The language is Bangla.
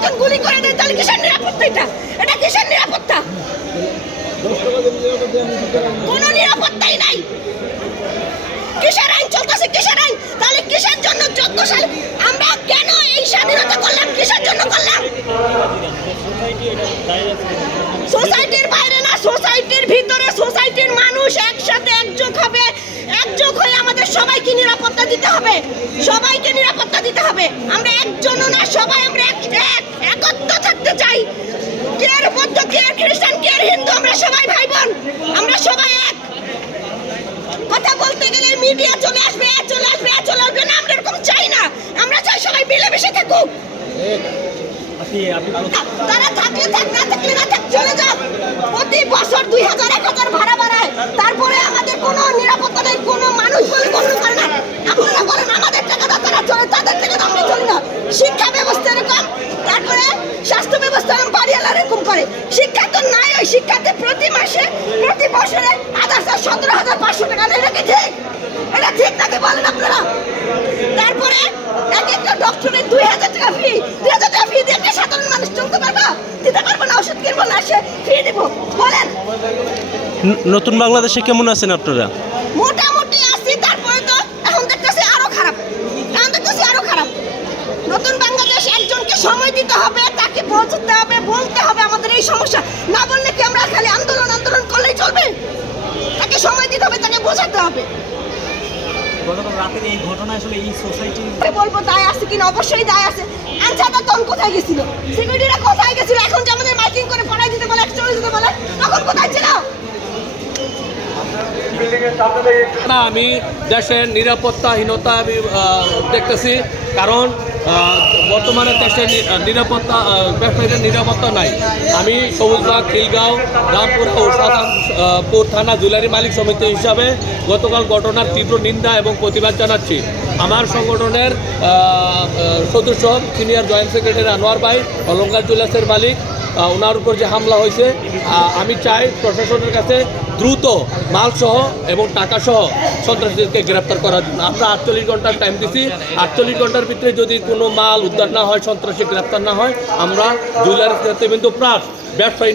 একজন গুলি করে দেয়, তাহলে কিসের নিরাপত্তা এটা? এটা কিসের নিরাপত্তা? কোনো নিরাপত্তাই নাই। কিসের আইন চলতেছে, কিসের আইন? তাহলে কিসের জন্য চোদ্দ সাল আমরা কেন এই স্বাধীনতা করলাম? কিসের জন্য করলাম? সোসাইটির বাইরে না সোসাইটির ভিতরে সোসাইটির মানুষ একসাথে একযোগ হবে একযোগ হয়ে আমাদের সবাইকে নিরাপত্তা দিতে হবে। সবাইকে নিরাপত্তা দিতে হবে। আমরা একজনও না সবাই আমরা এক এক একত্র থাকতে চাই। কে আর বৌদ্ধ কে আর খ্রিস্টান কে আর হিন্দু আমরা সবাই ভাই বোন আমরা সবাই এক। কথা বলতে গেলে মিডিয়া চলে আসবে এ চলে আসবে এ চলে আসবে না আমরা এরকম চাই না। আমরা চাই সবাই মিলেমিশে থাকুক। তারা থাকলে থাক না থাকলে না থাক চলে যাক প্রতি বছর দুই হাজার এক হাজার ভাড়া বাড়ায় তারপরে আমাদের কোনো নিরাপত্তা নেই কোনো মানুষ বলে গ্রহণ করে না আপনারা বলেন আমাদের টাকা দাও তারা চলে তাদের টাকা দাও আমরা চলি না শিক্ষা ব্যবস্থা এরকম তারপরে স্বাস্থ্য ব্যবস্থা এরকম বাড়িয়ালা এরকম করে শিক্ষা তো নাই ওই শিক্ষাতে মাসে প্রতি বছরে আধার সতেরো হাজার পাঁচশো টাকা এটা ঠিক? এটা ঠিক নাকি বলেন আপনারা? তারপরে এক একটা ডক্টরের দুই হাজার টাকা ফি দুই হাজার টাকা ফি দিয়ে একটা সাধারণ মানুষ চলতে পারবা? দিতে পারব না ওষুধ কিনবো না সে ফি দেবো। বলেন। নতুন বাংলাদেশে কেমন আছেন আপনারা? মোটামুটি আসছি তারপরে তো এখন দেখতেছি আরও খারাপ। এখন দেখতেছি আরও খারাপ। নতুন বাংলাদেশ একজনকে সময় দিতে হবে তাকে পৌঁছতে হবে বলতে হবে আমাদের এই সমস্যা। না বললে কি আমরা খালি আন্দোলন আন্দোলন করলেই চলবে তাকে সময় দিতে হবে তাকে বোঝাতে হবে। গতকাল রাতের এই ঘটনা আসলে এই সোসাইটি বলব দায় আছে কিনা? অবশ্যই দায় আছে। আর যাদের তন কোথায় গেছিল? সিকিউরিটিরা কোথায় গেছিল এখন যে আমাদের মাইকিং করে পড়াই দিতে বলে চলে যেতে বলে তখন কোথায় ছিল না, আমি দেশের নিরাপত্তাহীনতা, আমি দেখতেছি। কারণ বর্তমানে দেশের নিরাপত্তা ব্যবসায়ীদের নিরাপত্তা নাই। আমি সবুজবাগ, খিলগাঁও, রামপুর ও সাধারণপুর থানা জুয়েলারি মালিক সমিতি হিসাবে গতকাল ঘটনার তীব্র নিন্দা এবং প্রতিবাদ জানাচ্ছি। আমার সংগঠনের সদস্য, সিনিয়র জয়েন্ট সেক্রেটারি আনোয়ার ভাই, অলঙ্কার জুয়েলার্সের মালিক ওনার উপর যে হামলা হয়েছে আমি চাই প্রশাসনের কাছে দ্রুত মালসহ এবং টাকাসহ সন্ত্রাসীদেরকে গ্রেপ্তার করার জন্য। আমরা আটচল্লিশ ঘণ্টার টাইম দিছি। আটচল্লিশ ঘণ্টার ভিতরে যদি কোনো মাল উদ্ধার না হয়, সন্ত্রাসী গ্রেপ্তার না হয়, আমরা জুয়েলারি নেতৃবৃন্দ প্রাস ব্যবসায়ী